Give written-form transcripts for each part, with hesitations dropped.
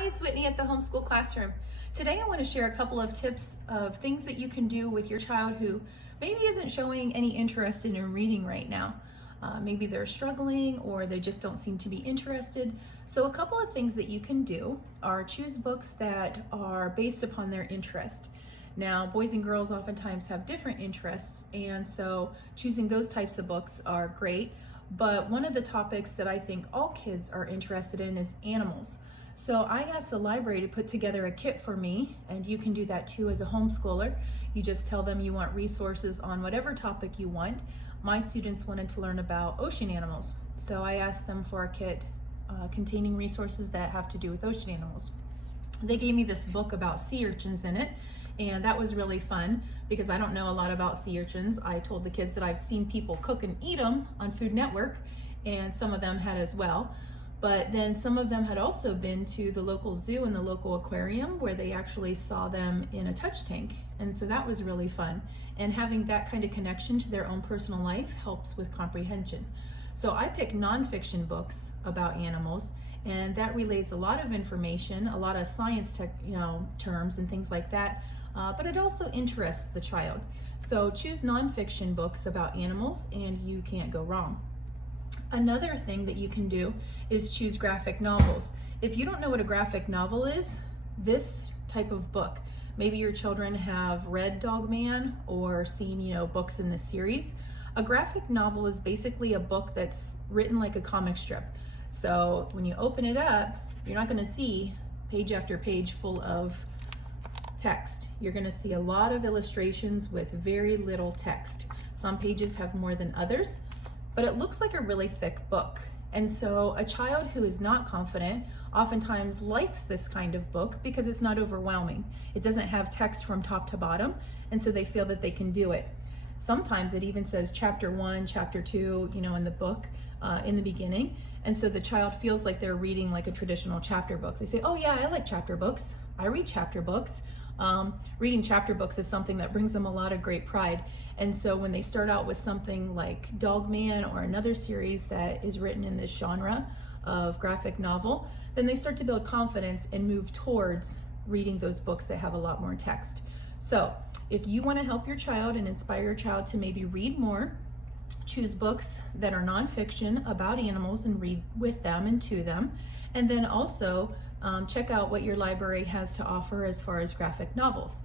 Hi, it's Whitney at the Homeschool Classroom. Today I want to share a couple of tips of things that you can do with your child who maybe isn't showing any interest in reading right now. Maybe they're struggling or they just don't seem to be interested. So a couple of things that you can do are choose books that are based upon their interest. Now, boys and girls oftentimes have different interests, and so choosing those types of books are great. But one of the topics that I think all kids are interested in is animals. So I asked the library to put together a kit for me, and you can do that too as a homeschooler. You just tell them you want resources on whatever topic you want. My students wanted to learn about ocean animals, so I asked them for a kit containing resources that have to do with ocean animals. They gave me this book about sea urchins in it, and that was really fun because I don't know a lot about sea urchins. I told the kids that I've seen people cook and eat them on Food Network, and some of them had as well. But then some of them had also been to the local zoo and the local aquarium where they actually saw them in a touch tank. And so that was really fun. And having that kind of connection to their own personal life helps with comprehension. So I picked nonfiction books about animals, and that relays a lot of information, a lot of science terms and things like that, but it also interests the child. So choose nonfiction books about animals and you can't go wrong. Another thing that you can do is choose graphic novels. If you don't know what a graphic novel is, this type of book, maybe your children have read Dog Man or seen, books in this series. A graphic novel is basically a book that's written like a comic strip. So when you open it up, you're not going to see page after page full of text. You're going to see a lot of illustrations with very little text. Some pages have more than others, but it looks like a really thick book. And so a child who is not confident oftentimes likes this kind of book because it's not overwhelming. It doesn't have text from top to bottom, and so they feel that they can do it. Sometimes it even says chapter 1, chapter 2, in the book, in the beginning. And so the child feels like they're reading like a traditional chapter book. They say, oh yeah, I like chapter books. I read chapter books. Reading chapter books is something that brings them a lot of great pride. And so when they start out with something like Dog Man or another series that is written in this genre of graphic novel, then they start to build confidence and move towards reading those books that have a lot more text. So if you want to help your child and inspire your child to maybe read more, choose books that are nonfiction about animals and read with them and to them. And then also check out what your library has to offer as far as graphic novels.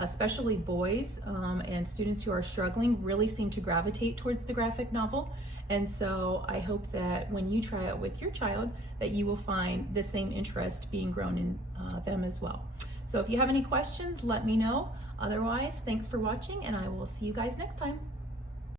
Especially boys and students who are struggling really seem to gravitate towards the graphic novel. And so I hope that when you try it with your child, that you will find the same interest being grown in them as well. So if you have any questions, let me know. Otherwise, thanks for watching, and I will see you guys next time.